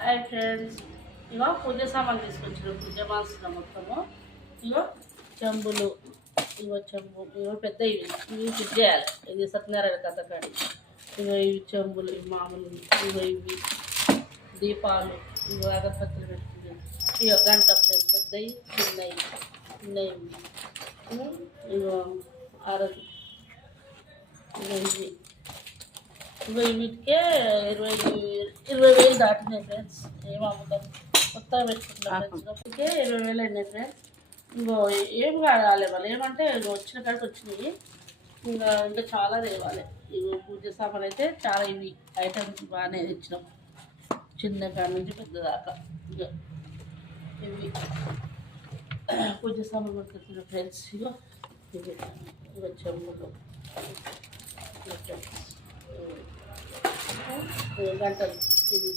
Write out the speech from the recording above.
Hi friends, ఇగో పూజ సామాన్లు తీసుకొచ్చిన పూజ మాసిన మొత్తము. ఇగో చెంబులు, ఇగో చెంబు, ఇగో పెద్ద ఇవి ఫిట్ చేయాలి. ఇది సత్యనారాయణ కథకాడి. ఇగో ఇవి చెంబులు, ఇవి మామూలు, ఇగో ఇవి దీపాలు, ఇగో అగరబత్తులు పెట్టుకుని, ఇగో గంట పెద్దవి చిన్నవి చిన్నవి, ఇగో ఆరతి, ఇగో ఇవి ఇరవై వీటికే 20,000 దాటినాయి ఫ్రెండ్స్. ఏం అమ్ముతాం, కొత్తగా పెట్టుకుంటున్నాం ఫ్రెండ్స్. ఇప్పటికే 20,000 అయినాయి ఫ్రెండ్స్. ఇంకో ఏం కావాలి వాళ్ళు ఏమంటే వచ్చిన కాడికి వచ్చినాయి. ఇంకా చాలా తేవాలి. ఇవి పూజ సామాన్ అయితే చాలా ఇవి ఐటమ్స్ బాగానే తెచ్చినాం, చిన్న కాడి నుంచి పెద్ద దాకా. ఇక ఇవి పూజ సామాన్ పట్టుకొచ్చిన ఫ్రెండ్స్. ఇగో ఇవి ఇక చెంబులు, గంటలు, ఇది